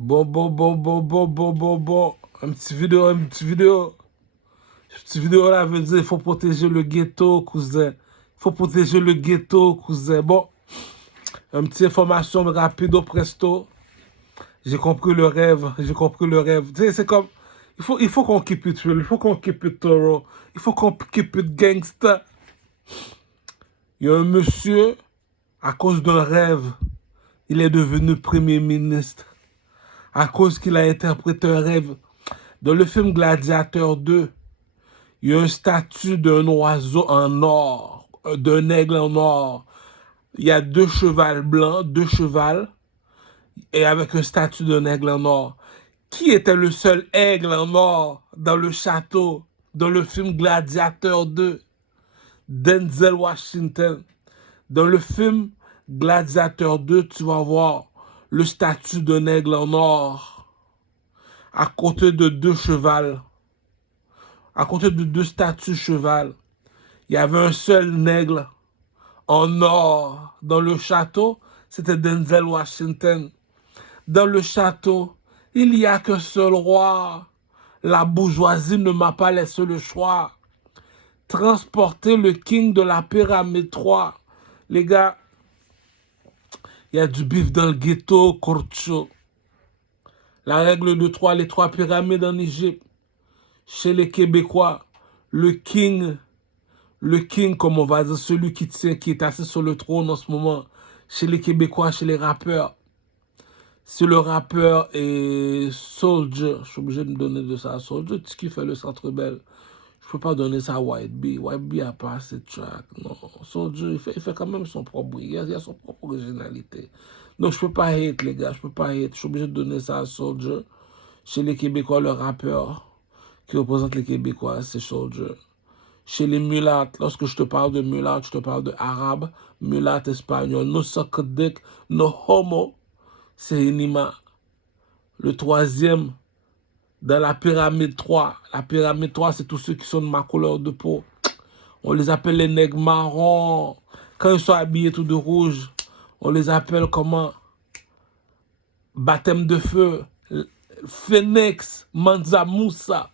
Bon. Un petit vidéo, une petite vidéo. Cette petite vidéo là veut dire il faut protéger le ghetto, cousin. Il faut protéger le ghetto, cousin. Bon, une petite information rapide au presto. J'ai compris le rêve, j'ai compris le rêve. Tu sais, c'est comme, il faut qu'on keep it real, il faut qu'on keep it thorough, il faut qu'on keep it gangster. Il y a un monsieur, à cause d'un rêve, il est devenu premier ministre. À cause qu'il a interprété un rêve. Dans le film Gladiateur 2, il y a un statue d'un oiseau en or, d'un aigle en or. Il y a deux chevals blancs, deux chevals, et avec un statut d'un aigle en or. Qui était le seul aigle en or dans le château, dans le film Gladiateur 2? Denzel Washington. Dans le film Gladiateur 2, tu vas voir le statut d'un aigle en or à côté de deux chevals. À côté de deux statues cheval, il y avait un seul aigle en or dans le château, c'était Denzel Washington. Dans le château, il n'y a qu'un seul roi. La bourgeoisie ne m'a pas laissé le choix. Transporter le king de la pyramide 3. Les gars, il y a du bif dans le ghetto, Corcho. La règle de 3, les 3 pyramides en Égypte. Chez les Québécois, le king, comme on va dire, celui qui tient, qui est assis sur le trône en ce moment. Chez les Québécois, chez les rappeurs. Si le rappeur est Soulja, je suis obligé de me donner de ça à Soulja, tu qui fait le Centre Bell. Je peux pas donner ça à White B. White B a pas assez de track. Non, Soulja, il fait quand même son propre bruit. Il a son propre originalité. Donc je peux pas hate, les gars. Je peux pas hate. Je suis obligé de donner ça à Soulja. Chez les Québécois, le rappeur qui représente les Québécois, c'est Soulja. Chez les mulattes, lorsque je te parle de mulattes, je te parle de arabe, mulatte espagnol, no suck dick, no homo, c'est Enima. Le troisième, dans la pyramide 3. La pyramide 3, c'est tous ceux qui sont de ma couleur de peau. On les appelle les nègres marrons. Quand ils sont habillés tout de rouge, on les appelle comment? Baptême de feu. Phoenix, Manza Moussa.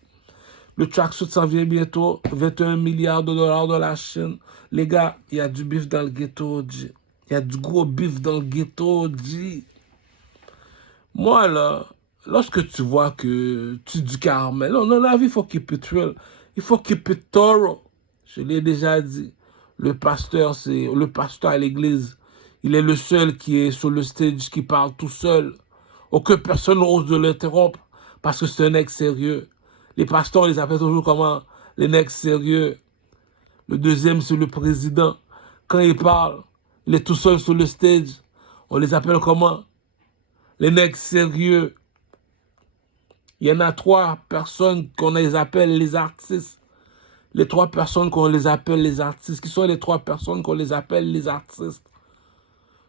Le tracksuit s'en vient bientôt. 21 milliards de dollars de la Chine. Les gars, il y a du bif dans le ghetto, G. Il y a du gros bif dans le ghetto, G. Moi, là, lorsque tu vois que tu du caramel, dans la vie, il faut keep it real. Il faut keep it thorough. Je l'ai déjà dit. Le pasteur à l'église. Il est le seul qui est sur le stage, qui parle tout seul. Aucune personne n'ose de l'interrompre parce que c'est un ex sérieux. Les pasteurs, on les appelle toujours comment? Les necks sérieux. Le deuxième, c'est le président. Quand il parle, il est tout seul sur le stage. On les appelle comment? Les necks sérieux. Il y en a 3 personnes qu'on les appelle les artistes. Les 3 personnes qu'on les appelle les artistes. Qui sont les 3 personnes qu'on les appelle les artistes?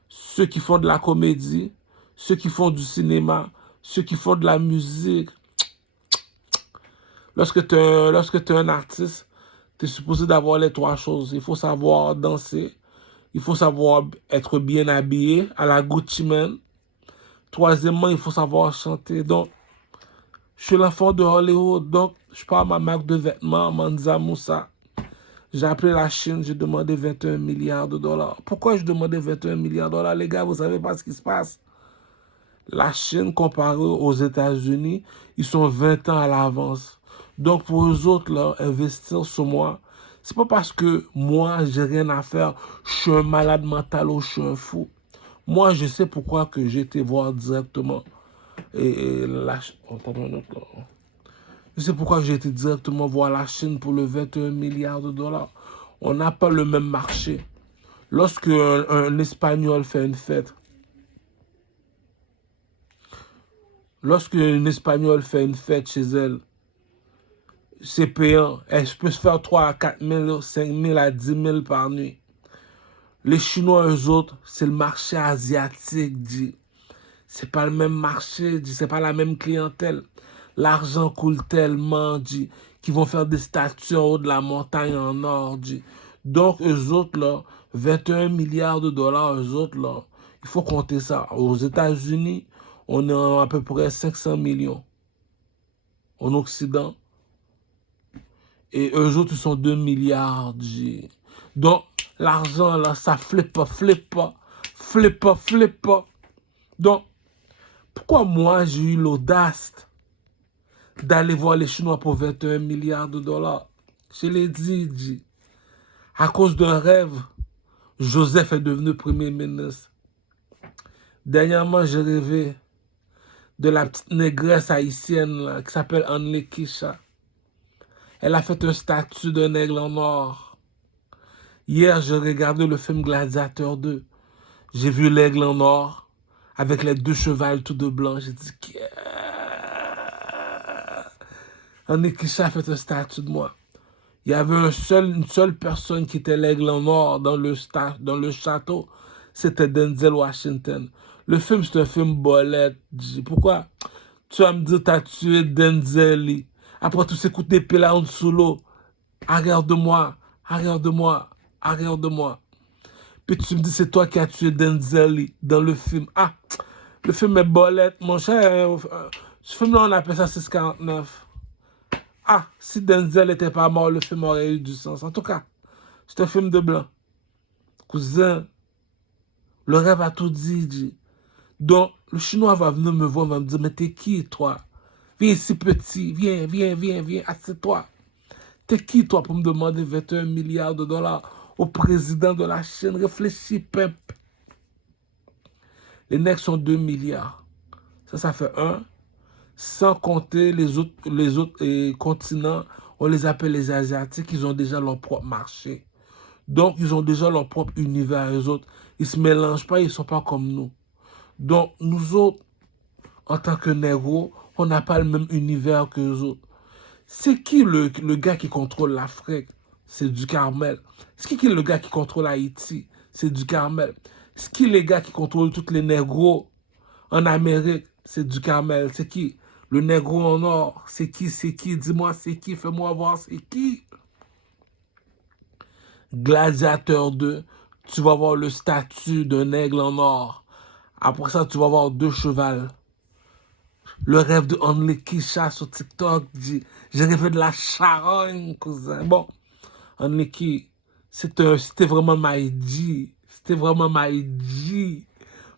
Ceux qui font de la comédie, ceux qui font du cinéma, ceux qui font de la musique. Lorsque tu es un artiste, tu es supposé d'avoir les 3 choses. Il faut savoir danser, il faut savoir être bien habillé à la Gucci Mane. Troisièmement, il faut savoir chanter. Donc, je suis l'enfant de Hollywood, donc je parle à ma marque de vêtements, Manza Moussa. J'ai appelé la Chine, j'ai demandé 21 milliards de dollars. Pourquoi je demandais 21 milliards de dollars? Les gars, vous savez pas ce qui se passe. La Chine, comparée aux États-Unis, ils sont 20 ans à l'avance. Donc, pour eux autres, là, investir sur moi, c'est pas parce que moi, j'ai rien à faire, je suis un malade mental ou je suis un fou. Moi, je sais pourquoi que j'ai été voir directement la Chine. Je sais pourquoi j'ai été directement voir la Chine pour le 21 milliards de dollars. On n'a pas le même marché. Lorsque un Espagnol fait une fête, chez elle, c'est payant. Elle peut se faire 3 à 4 000, 5 000 à 10 000 par nuit. Les Chinois, eux autres, c'est le marché asiatique, dit. C'est pas le même marché, dit. C'est pas la même clientèle. L'argent coule tellement, dit, qu'ils vont faire des statues en haut de la montagne en or, dit. Donc, eux autres, là, 21 milliards de dollars, eux autres, là, il faut compter ça. Aux États-Unis, On est à peu près 500 millions en Occident. Et eux autres, ils sont 2 milliards. Donc, l'argent, là, ça flippe, flippe, flippe, flippe. Donc, pourquoi moi, j'ai eu l'audace d'aller voir les Chinois pour 21 milliards de dollars? Je l'ai dit. À cause d'un rêve, Joseph est devenu premier ministre. Dernièrement, j'ai rêvé de la petite négresse haïtienne là, qui s'appelle Anne Kisha. Elle a fait un statut d'un aigle en or. Hier, j'ai regardé le film Gladiateur 2. J'ai vu l'aigle en or avec les 2 chevals tout de blanc. J'ai dit, Anne Kisha a fait un statut de moi. Il y avait une seule personne qui était l'aigle en or dans le château. C'était Denzel Washington. Le film, c'est un film bolette. Pourquoi? Tu vas me dire, t'as tué Denzel. Après tous ces coups d'épée là en dessous l'eau. Regarde-moi, regarde-moi, regarde-moi. Puis tu me dis, c'est toi qui as tué Denzel dans le film. Ah, le film est bolette, mon cher. Ce film-là, on appelle ça 649. Ah, si Denzel n'était pas mort, le film aurait eu du sens. En tout cas, c'est un film de blanc. Cousin, le rêve a tout dit. Donc, le Chinois va venir me voir, va me dire, mais t'es qui, toi? Viens ici, petit. Viens, viens, viens, viens, assieds-toi. T'es qui, toi, pour me demander 21 milliards de dollars au président de la Chine? Réfléchis, pimp. Les nègres sont 2 milliards. Ça fait 1. Sans compter les autres continents, on les appelle les Asiatiques, ils ont déjà leur propre marché. Donc, ils ont déjà leur propre univers, les autres. Ils ne se mélangent pas, ils ne sont pas comme nous. Donc, nous autres, en tant que négros, on n'a pas le même univers que les autres. C'est qui le gars qui contrôle l'Afrique? C'est du Carmel. C'est qui le gars qui contrôle Haïti? C'est du Carmel. C'est qui les gars qui contrôlent tous les négros en Amérique? C'est du Carmel. C'est qui? Le négro en or, c'est qui? Dis-moi, c'est qui? Fais-moi voir, c'est qui? Gladiateur 2, tu vas voir le statut d'un aigle en or. Après ça, tu vas voir 2 chevals. Le rêve de Only Kisha sur TikTok, j'ai rêvé de la charogne, cousin. Bon, Only Ki, c'était vraiment my G. C'était vraiment my G.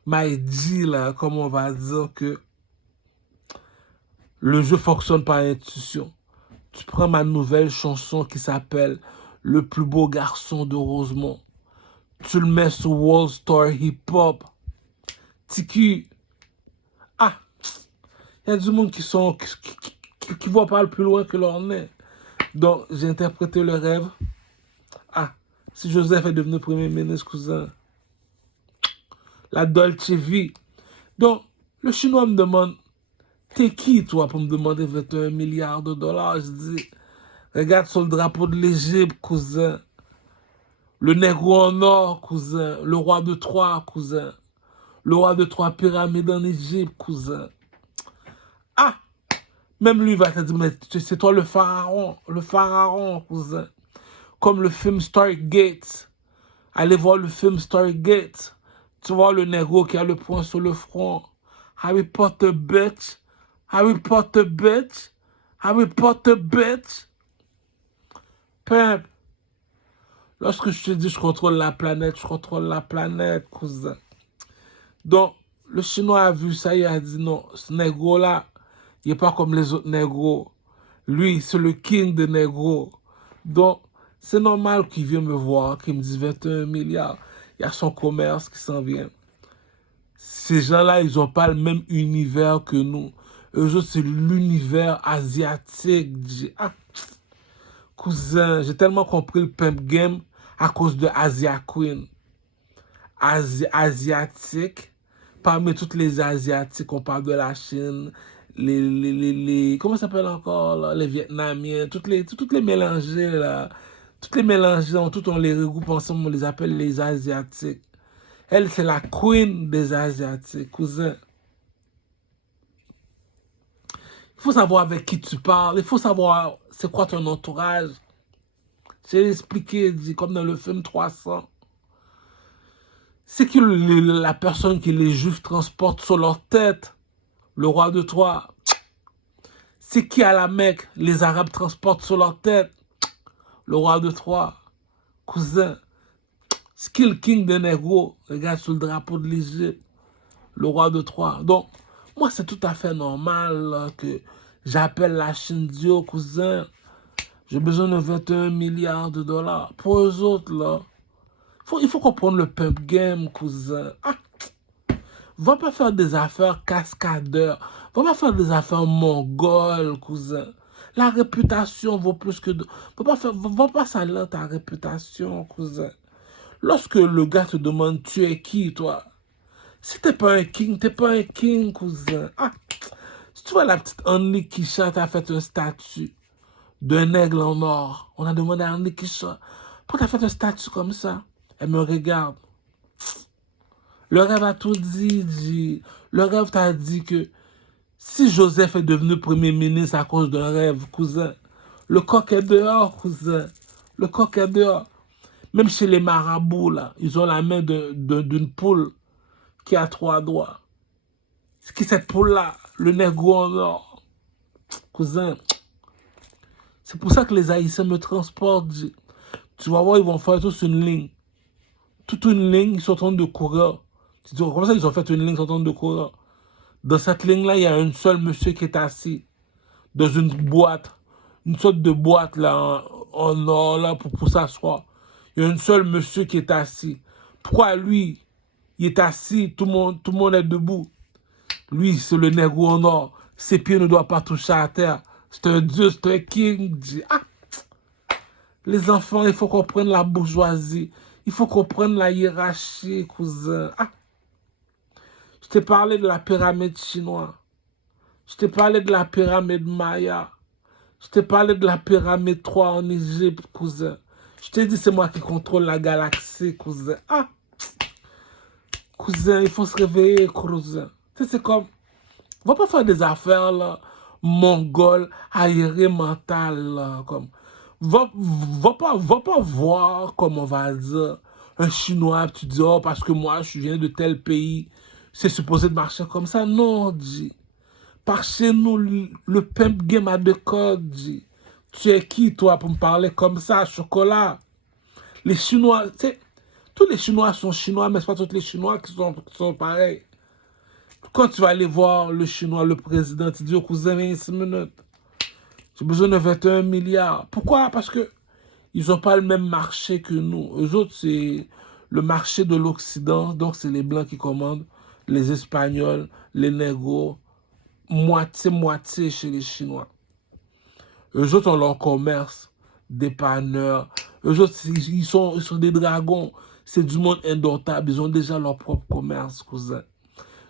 My G, là, comme on va dire que le jeu fonctionne par intuition. Tu prends ma nouvelle chanson qui s'appelle Le plus beau garçon de Rosemont. Tu le mets sur World Star Hip Hop. Tiki. Ah, il y a du monde qui voit pas le plus loin que leur nez. Donc, j'ai interprété le rêve. Ah, si Joseph est devenu premier ministre, cousin. La Dolce Vie. Donc, le Chinois me demande, t'es qui, toi, pour me demander 21 milliards de dollars? Je dis, regarde sur le drapeau de l'Égypte, cousin. Le négro en or, cousin. Le roi de Troie, cousin. Le roi de 3 pyramides en Égypte, cousin. Ah! Même lui va te dire, mais c'est toi le pharaon, cousin. Comme le film Stargate. Allez voir le film Stargate. Tu vois le négro qui a le poing sur le front. Harry Potter, bitch. Harry Potter, bitch. Harry Potter, bitch. Pimp. Lorsque je te dis je contrôle la planète, cousin. Donc, le Chinois a vu ça, il a dit non, ce négro-là, il n'est pas comme les autres négros. Lui, c'est le king des négros. Donc, c'est normal qu'il vienne me voir, qu'il me dise 21 milliards. Il y a son commerce qui s'en vient. Ces gens-là, ils n'ont pas le même univers que nous. Eux autres, c'est l'univers asiatique. Ah, cousin, j'ai tellement compris le pimp game à cause de Asia Queen. Asiatique. Parmi toutes les Asiatiques, on parle de la Chine, comment ça s'appelle encore, là, les Vietnamiens, toutes les mélangées, là. Toutes les mélangées, on les regroupe ensemble, on les appelle les Asiatiques. Elle, c'est la queen des Asiatiques, cousin. Il faut savoir avec qui tu parles, il faut savoir c'est quoi ton entourage. J'ai expliqué, comme dans le film 300. C'est que la personne que les Juifs transportent sur leur tête. le roi de Troie. C'est qui à la Mecque, les Arabes transportent sur leur tête? Le roi de Troie. Cousin. Skill King de Negro, regarde sur le drapeau de l'Égypte. Le roi de Troie. Donc, moi, c'est tout à fait normal là, que j'appelle la Chine Dio, cousin. J'ai besoin de 21 milliards de dollars. Pour eux autres, là, il faut comprendre le pump game, cousin. Ah, va pas faire des affaires cascadeurs. Va pas faire des affaires mongoles, cousin. La réputation vaut plus que... Va pas salir ta réputation, cousin. Lorsque le gars te demande, tu es qui, toi? Si t'es pas un king, t'es pas un king, cousin. Ah, si tu vois la petite Annie Kisha, t'as fait un statut d'un aigle en or. On a demandé à Annie Kisha, pourquoi t'as fait un statut comme ça? Elle me regarde. Le rêve a tout dit. Le rêve t'a dit que si Joseph est devenu premier ministre à cause d'un rêve, cousin, le coq est dehors, cousin. Le coq est dehors. Même chez les marabouts, là, ils ont la main d'une poule qui a 3 doigts. C'est qui cette poule-là? Le négro en or. Cousin, c'est pour ça que les Haïtiens me transportent. Tu vas voir, ils vont faire tous une ligne. Toute une ligne, ils sont en train de courir. Comme ça, ils ont fait une ligne, ils sont en train de courir. Dans cette ligne-là, il y a un seul monsieur qui est assis dans une boîte. Une sorte de boîte là, en or là, pour s'asseoir. Il y a un seul monsieur qui est assis. Pourquoi lui, il est assis, tout le monde est debout? Lui, c'est le négro en or. Ses pieds ne doivent pas toucher à terre. C'est un dieu, c'est un king. Ah! Les enfants, il faut qu'on prenne la bourgeoisie. Il faut qu'on prenne la hiérarchie, cousin. Ah! Je t'ai parlé de la pyramide chinoise. Je t'ai parlé de la pyramide Maya. Je t'ai parlé de la pyramide 3 en Égypte, cousin. Je t'ai dit, c'est moi qui contrôle la galaxie, cousin. Ah! Cousin, il faut se réveiller, cousin. Tu sais, c'est comme... Va pas faire des affaires, là, mongoles, aérées, mentales, là, comme... Va pas voir, comme on va dire, un Chinois, tu dis, oh, parce que moi, je viens de tel pays, c'est supposé de marcher comme ça. Non, dit. Par chez nous, le pimp game a deux codes, dit. Tu es qui, toi, pour me parler comme ça, chocolat? Les Chinois, tu sais, tous les Chinois sont Chinois, mais c'est pas tous les Chinois qui sont pareils. Quand tu vas aller voir le Chinois, le président, tu dis au cousin, 26 minutes. J'ai besoin de 21 milliards. Pourquoi? Parce que ils n'ont pas le même marché que nous. Eux autres, c'est le marché de l'Occident. Donc, c'est les Blancs qui commandent, les Espagnols, les Négros, moitié-moitié chez les Chinois. Eux autres ont leur commerce, dépanneurs. Eux autres, ils sont des dragons. C'est du monde indomptable. Ils ont déjà leur propre commerce, cousin.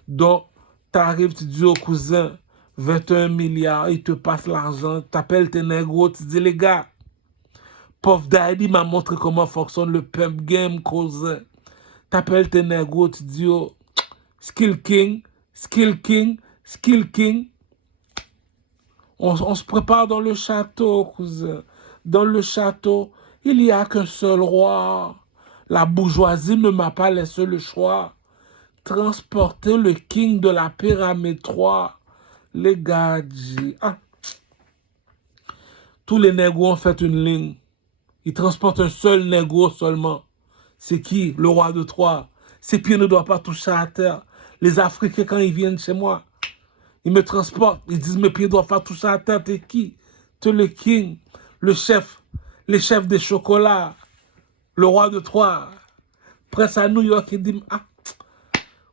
Donc, tu arrives, tu dis au cousin, 21 milliards, il te passe l'argent, tu appelles tes négros, tu dis, les gars, Puff Daddy m'a montré comment fonctionne le pump game, cousin. Tu appelles tes négros, tu dis, oh, Skill King, Skill King, Skill King. On se prépare dans le château, cousin. Dans le château, il n'y a qu'un seul roi. La bourgeoisie ne m'a pas laissé le choix. Transporter le king de la pyramide 3. Les gars, ah. Tous les négros ont fait une ligne. Ils transportent un seul négro seulement. C'est qui? Le roi de Troie. Ses pieds ne doivent pas toucher à terre. Les Africains, quand ils viennent chez moi, ils me transportent. Ils disent, mes pieds ne doivent pas toucher à terre. T'es qui? T'es le king, le chef, les chefs des chocolats, le roi de Troie. Presse à New York, il dit, ah,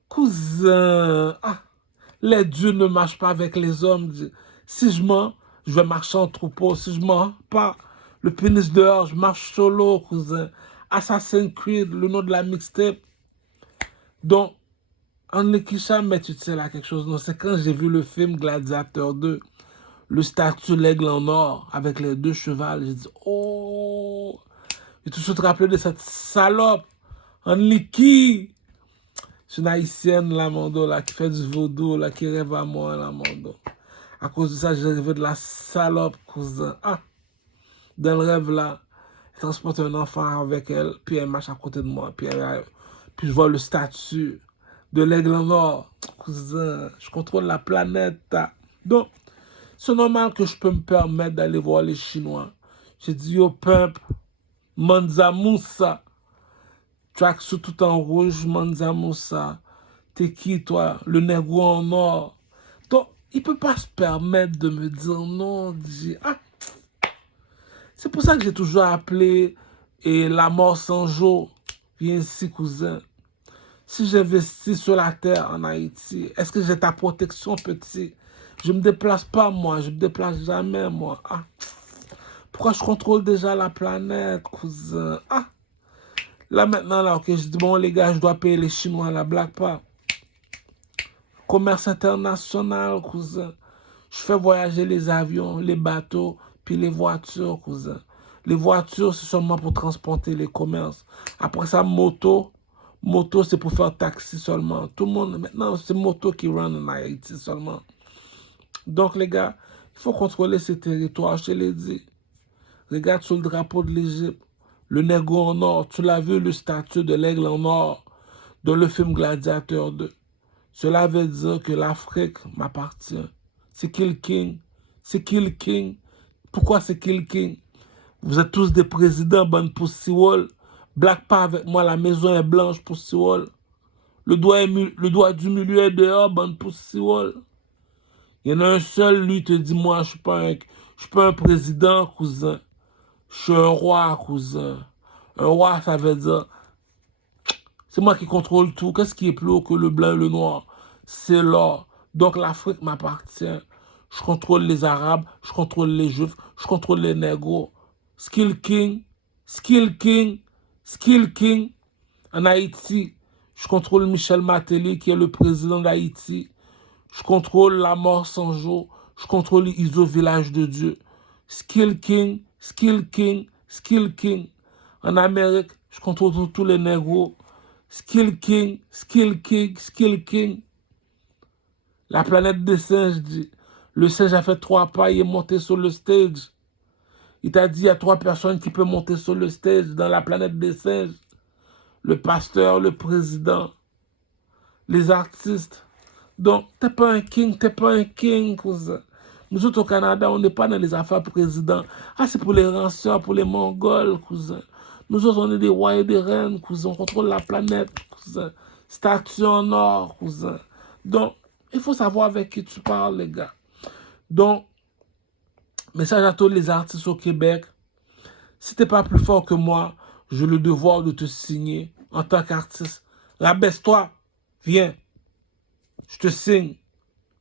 cousin, ah, les dieux ne marchent pas avec les hommes. Si je mens, je vais marcher en troupeau. Si je mens pas, le pénis dehors, je marche solo, cousin. Assassin's Creed, le nom de la mixtape. Donc, en Kisha, mais tu sais là quelque chose. Non, c'est quand j'ai vu le film Gladiateur 2, le statue l'aigle en or avec les 2 chevals. J'ai dit, oh, j'ai tout de suite rappelé de cette salope en liquide. C'est une haïtienne, la Mondo, là, qui fait du vaudou, là, qui rêve à moi, la Mondo. À cause de ça, j'ai rêvé de la salope, cousin. Ah, dans le rêve, là, elle transporte un enfant avec elle, puis elle marche à côté de moi, puis je vois le statut de l'aigle en or. cousin. Je contrôle la planète. Donc, c'est normal que je peux me permettre d'aller voir les Chinois. J'ai dit, yo, peuple, Manza Moussa. Tracksuit tout en rouge, Manza Moussa. T'es qui, toi? Le négro en or. Donc, il peut pas se permettre de me dire non. C'est pour ça que j'ai toujours appelé et la mort sans jour. Viens ici, cousin. Si j'investis sur la terre en Haïti, est-ce que j'ai ta protection, petit? Je me déplace pas, moi. Je me déplace jamais, moi. Pourquoi je contrôle déjà la planète, cousin? Là, maintenant, là, ok, je dis, bon, les gars, je dois payer les Chinois, la blague pas. Commerce international, cousin. Je fais voyager les avions, les bateaux, puis les voitures, cousin. Les voitures, c'est seulement pour transporter les commerces. Après ça, moto, c'est pour faire taxi seulement. Tout le monde, maintenant, c'est moto qui run en Haïti seulement. Donc, les gars, il faut contrôler ces territoires, je te l'ai dit. Regarde sur le drapeau de l'Égypte, le négro en or. Tu l'as vu, le statue de l'aigle en or dans le film Gladiateur 2. Cela veut dire que l'Afrique m'appartient. C'est qui le king? C'est qui le king? Pourquoi c'est qui le king? Vous êtes tous des présidents, bonne pour Siwol. Blague pas avec moi, la maison est blanche pour Siwol. Le doigt du milieu est dehors, bonne pour Siwol. Il y en a un seul, lui, te dit, moi, je suis pas un président, cousin. Je suis un roi, cousin. Un roi, ça veut dire, c'est moi qui contrôle tout. Qu'est-ce qui est plus haut que le blanc et le noir? C'est l'or. Donc l'Afrique m'appartient. Je contrôle les Arabes, je contrôle les Juifs, je contrôle les négros. Skill King, Skill King, Skill King. En Haïti, je contrôle Michel Martelly, qui est le président d'Haïti. Je contrôle la mort sans jour. Je contrôle Iso Village de Dieu. Skill King, Skill King, Skill King. En Amérique, je contrôle tous les négros. Skill King, Skill King, Skill King. La planète des singes dit, le singe a fait 3 pas, il est monté sur le stage. Il t'a dit, il y a 3 personnes qui peuvent monter sur le stage dans la planète des singes. Le pasteur, le président, les artistes. Donc, t'es pas un king, cousin. Nous autres au Canada, on n'est pas dans les affaires présidents. C'est pour les ranceurs, pour les Mongols, cousin. Nous autres, on est des rois et des reines, cousin. On contrôle la planète, cousin. Statue en or, cousin. Donc, il faut savoir avec qui tu parles, les gars. Donc, message à tous les artistes au Québec. Si t'es pas plus fort que moi, j'ai le devoir de te signer en tant qu'artiste. Rabaisse-toi, viens. Je te signe.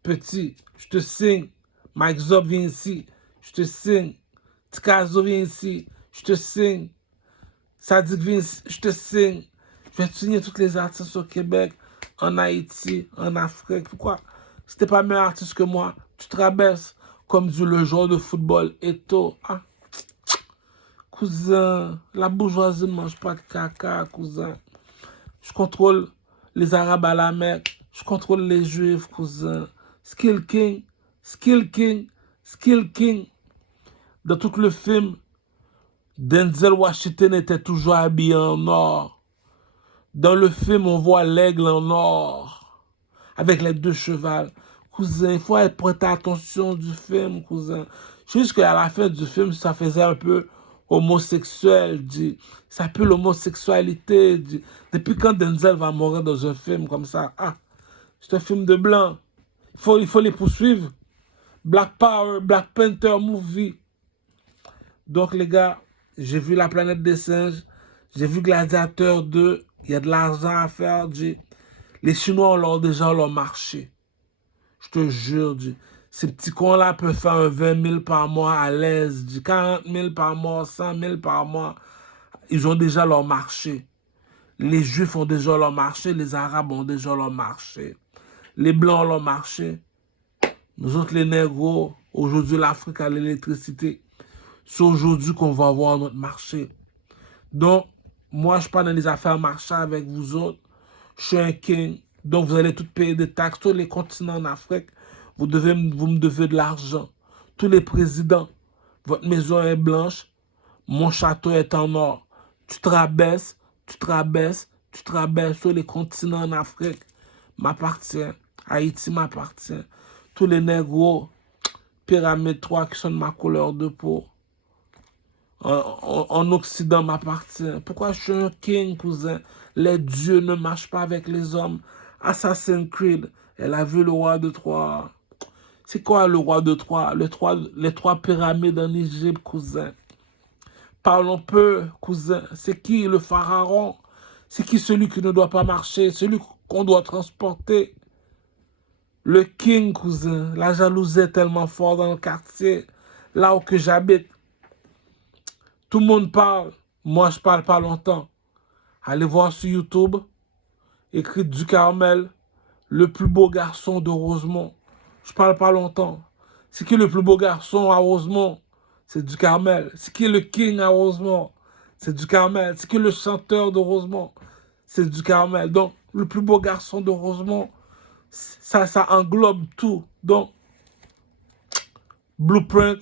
Petit, je te signe. Mike Zop, viens ici. Je te signe. Tikazo, viens ici. Je te signe. Sadik, viens ici. Je te signe. Je vais te signer tous les artistes au Québec, en Haïti, en Afrique. Pourquoi? Si t'es pas meilleur artiste que moi, tu te rabaisses comme dit le joueur de football Eto'o. Cousin, la bourgeoisie ne mange pas de caca, cousin. Je contrôle les Arabes à la Mecque. Je contrôle les Juifs, cousin. Skill King, Skill King, Skill King. Dans tout le film, Denzel Washington était toujours habillé en or. Dans le film, on voit l'aigle en or, avec les 2 chevals. Cousin, il faut prêter attention du film, cousin. Jusqu'à la fin du film, ça faisait un peu homosexuel, ça pue l'homosexualité. Depuis quand Denzel va mourir dans un film comme ça? C'est un film de blanc. Il faut les poursuivre. Black Power, Black Panther movie. Donc les gars, j'ai vu La Planète des Singes, j'ai vu Gladiateur 2, il y a de l'argent à faire, les Chinois ont déjà leur marché. Je te jure, ces petits cons-là peuvent faire un 20 000 par mois à l'aise, 40 000 par mois, 100 000 par mois. Ils ont déjà leur marché. Les Juifs ont déjà leur marché, les Arabes ont déjà leur marché. Les Blancs ont leur marché. Nous autres, les négros, aujourd'hui, l'Afrique a l'électricité. C'est aujourd'hui qu'on va avoir notre marché. Donc, moi, je ne suis pas dans les affaires marchandes avec vous autres. Je suis un king. Donc, vous allez tous payer des taxes. Tous les continents en Afrique, vous me devez de l'argent. Tous les présidents, votre maison est blanche, mon château est en or. Tu te rabaisses, tu te rabaisses, tu te rabaisses sur les continents en Afrique. M'appartient. Haïti m'appartient. Tous les négros, pyramide 3 qui sont de ma couleur de peau. En Occident m'appartient. Pourquoi je suis un king, cousin? Les dieux ne marchent pas avec les hommes. Assassin's Creed, elle a vu le roi de Troie. C'est quoi le roi de Troie? Les trois pyramides en Égypte, cousin. Parlons peu, cousin. C'est qui le pharaon? C'est qui celui qui ne doit pas marcher? Celui qu'on doit transporter? Le king, cousin. La jalousie est tellement forte dans le quartier. Là où que j'habite. Tout le monde parle. Moi, je parle pas longtemps. Allez voir sur YouTube. Écrit du Carmel. Le plus beau garçon de Rosemont. Je parle pas longtemps. C'est qui le plus beau garçon à Rosemont? C'est du Carmel. C'est qui le king à Rosemont? C'est du Carmel. C'est qui le chanteur de Rosemont? C'est du Carmel. Donc, le plus beau garçon de Rosemont, ça englobe tout. Donc, Blueprint,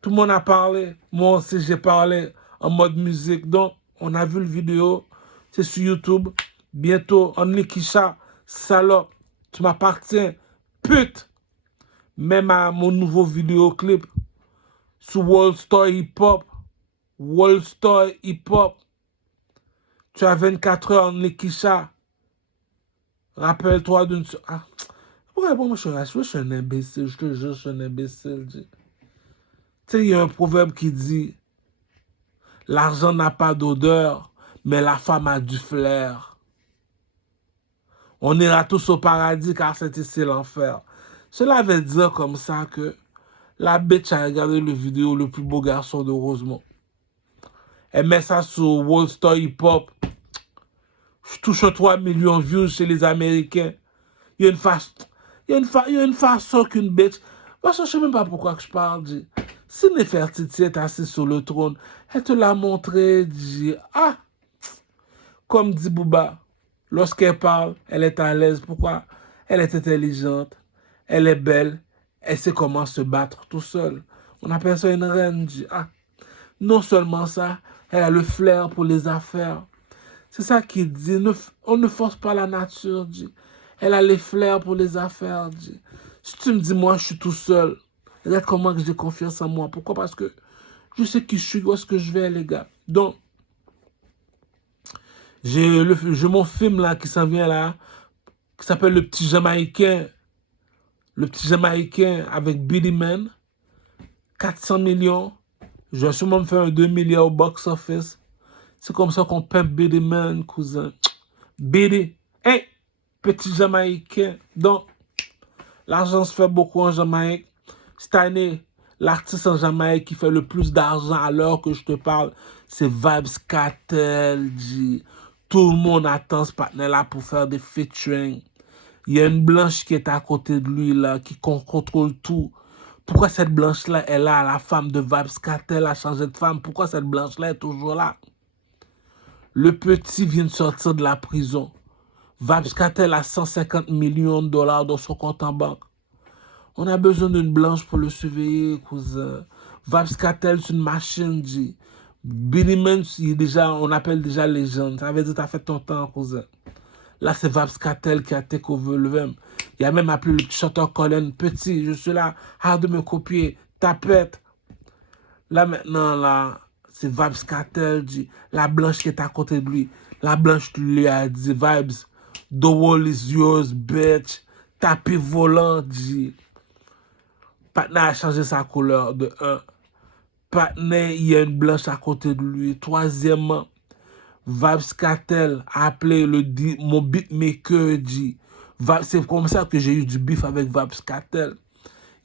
tout le monde a parlé. Moi aussi, j'ai parlé en mode musique. Donc, on a vu le vidéo. C'est sur YouTube. Bientôt, on Nikisha, salope, tu m'appartiens. Pute! Même à mon nouveau vidéoclip sur World Star Hip Hop. World Star Hip Hop. Tu as 24 heures en Nikisha. Rappelle-toi d'une... Ah. Ouais, bon, moi, je suis un imbécile. Je te jure, je suis un imbécile. Tu sais, il y a un proverbe qui dit l'argent n'a pas d'odeur, mais la femme a du flair. On ira tous au paradis car c'est ici l'enfer. Cela veut dire comme ça que la bitch a regardé le vidéo Le plus beau garçon de Rosemont. Elle met ça sur World Star Hip Hop. Je touche 3 millions de views chez les Américains. Il y a une façon qu'une bitch... Moi, je ne sais même pas pourquoi que je parle. Si Nefertiti est assise sur le trône, elle te l'a montré. Ah! Comme dit Booba, lorsqu'elle parle, elle est à l'aise. Pourquoi? Elle est intelligente. Elle est belle. Elle sait comment se battre tout seul. On appelle ça une reine. Ah! Non seulement ça, elle a le flair pour les affaires. C'est ça qu'il dit. On ne force pas la nature, dit. Elle a les flairs pour les affaires, dit. Si tu me dis, moi, je suis tout seul, regarde comment j'ai confiance en moi. Pourquoi? Parce que je sais qui je suis, où est-ce que je vais, les gars. Donc, j'ai mon film là qui s'en vient là, qui s'appelle Le Petit Jamaïcain. Le Petit Jamaïcain avec Billy Man. 400 millions. Je vais sûrement me faire un 2 milliards au box-office. C'est comme ça qu'on pimpe Billy Man, cousin. Billy. Hey! Petit Jamaïcain. Donc, l'argent se fait beaucoup en Jamaïque. Cette année, l'artiste en Jamaïque qui fait le plus d'argent à l'heure que je te parle, c'est Vybz Kartel. Tout le monde attend ce partenaire-là pour faire des featuring. Il y a une blanche qui est à côté de lui, là, qui contrôle tout. Pourquoi cette blanche-là est là? La femme de Vybz Kartel a changé de femme. Pourquoi cette blanche-là est toujours là? Le petit vient de sortir de la prison. Vybz Kartel a 150 millions de dollars dans son compte en banque. On a besoin d'une blanche pour le surveiller, cousin. Vybz Kartel, c'est une machine, dit. Billy Man, on appelle déjà légende. Ça veut dire que tu as fait ton temps, cousin. Là, c'est Vybz Kartel qui a take over le même. Il a même appelé le petit chanteur Colin. Petit, je suis là, hâte de me copier. Tapette. Là, maintenant, là, c'est Vybz Kartel, dit. La blanche qui est à côté de lui. La blanche lui a dit, Vybz, the wall is yours, bitch. Tapis volant, dit. Patna a changé sa couleur de 1. Patna, il y a une blanche à côté de lui. Troisièmement, Vybz Kartel a appelé mon beatmaker, dit. C'est comme ça que j'ai eu du beef avec Vybz Kartel.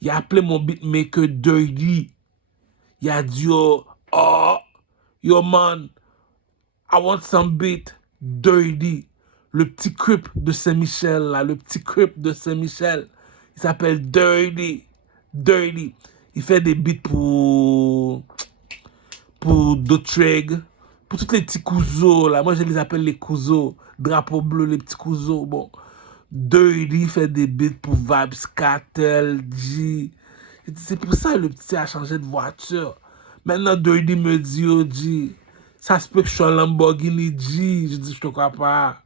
Il a appelé mon beatmaker Dirty. Il a dit, yo man, I want some beat Dirty. Le petit Crip de Saint-Michel, là, le petit Crip de Saint-Michel. Il s'appelle Dirty. Dirty. Il fait des beats pour Dotreg, pour tous les petits couzos, là. Moi, je les appelle les couzos. Drapeau bleu, les petits couzos. Bon. Dirty fait des beats pour Vybz Kartel, G. C'est pour ça que le petit a changé de voiture. Maintenant, Dirty me dit, G, ça se peut que je sois un Lamborghini, G. Je dis, je te crois pas.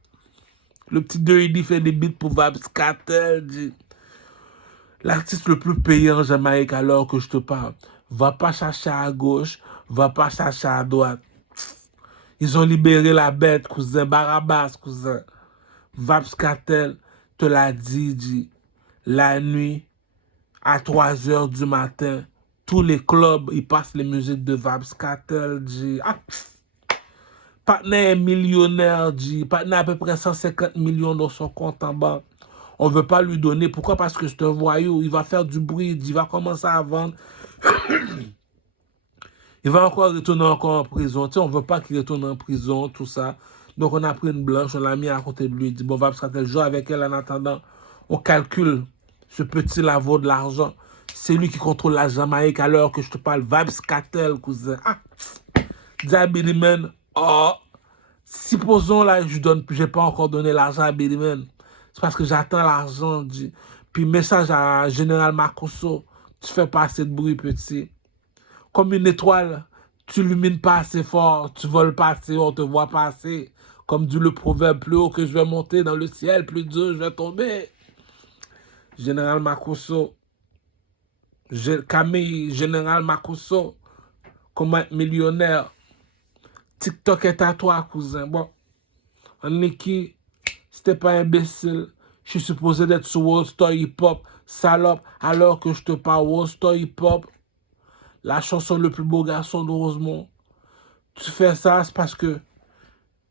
Le petit Dirty fait des beats pour Vybz Kartel. L'artiste le plus payant en Jamaïque à l'heure que je te parle. Va pas chercher à gauche, va pas chercher à droite. Ils ont libéré la bête, cousin. Barabas, cousin. Vybz Kartel te l'a dit. La nuit, à 3 h du matin, tous les clubs, ils passent les musiques de Vybz Kartel. Ah, Patna est millionnaire. Patna a à peu près 150 millions dans son compte en banque. On ne veut pas lui donner. Pourquoi? Parce que c'est un voyou. Il va faire du bruit. Il va commencer à vendre. Il va encore retourner encore en prison. Tu sais, on ne veut pas qu'il retourne en prison, tout ça. Donc, on a pris une blanche, on l'a mis à côté de lui. Il dit, bon, Vybz Kartel joue avec elle en attendant. On calcule ce petit-là vaut de l'argent. C'est lui qui contrôle la Jamaïque à l'heure que je te parle. Vybz Kartel, cousin. Ah! Billy Man. Oh! Supposons là, je n'ai pas encore donné l'argent à Billy Man. C'est parce que j'attends l'argent. Puis message à Général Makosso. Tu fais pas assez de bruit, petit. Comme une étoile, tu illumines pas assez fort, tu voles pas assez, on te voit pas assez. Comme dit le proverbe, plus haut que je vais monter dans le ciel, plus dur je vais tomber. Général Makosso. Camille, Général Makosso. Comment être millionnaire. TikTok est à toi, cousin. Bon, on est qui? C'était pas imbécile. Je suis supposé d'être sur World Star Hip Hop, salope, alors que je te parle World Star Hip Hop. La chanson Le plus beau garçon de Rosemont. Tu fais ça, c'est parce que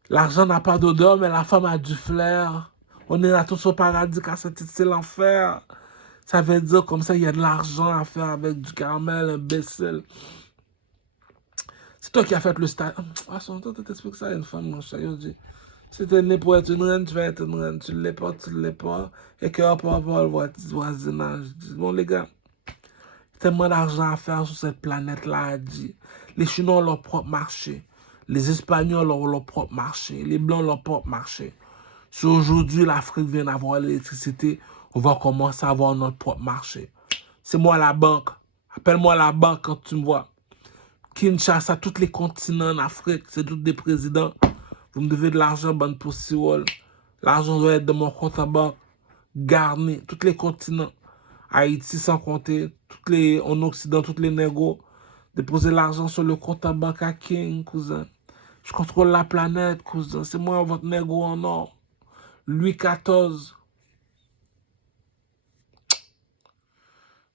l'argent n'a pas d'odeur, mais la femme a du flair. On est là tous au paradis, car c'est l'enfer. Ça veut dire comme ça, il y a de l'argent à faire avec du caramel, imbécile. C'est toi qui as fait le stade. Ah, son temps, tu t'expliques ça à une femme, mon cher. Si tu es né pour être une reine, tu vas être une reine. Tu ne l'es pas, tu ne l'es pas. Et que hop, hop, hop, voisinage. Bon, les gars, tellement d'argent à faire sur cette planète-là, dit. Les Chinois ont leur propre marché. Les Espagnols ont leur propre marché. Les Blancs ont leur propre marché. Si aujourd'hui l'Afrique vient d'avoir l'électricité, on va commencer à avoir notre propre marché. C'est moi la banque. Appelle-moi la banque quand tu me vois. Kinshasa, tous les continents en Afrique, c'est tous des présidents. Vous me devez de l'argent, bande pour Siwol. L'argent doit être dans mon compte en banque. Garni, tous les continents. Haïti sans compter, en Occident, tous les négos. Déposer l'argent sur le compte en banque à King, cousin. Je contrôle la planète, cousin. C'est moi votre négo en or. Louis XIV.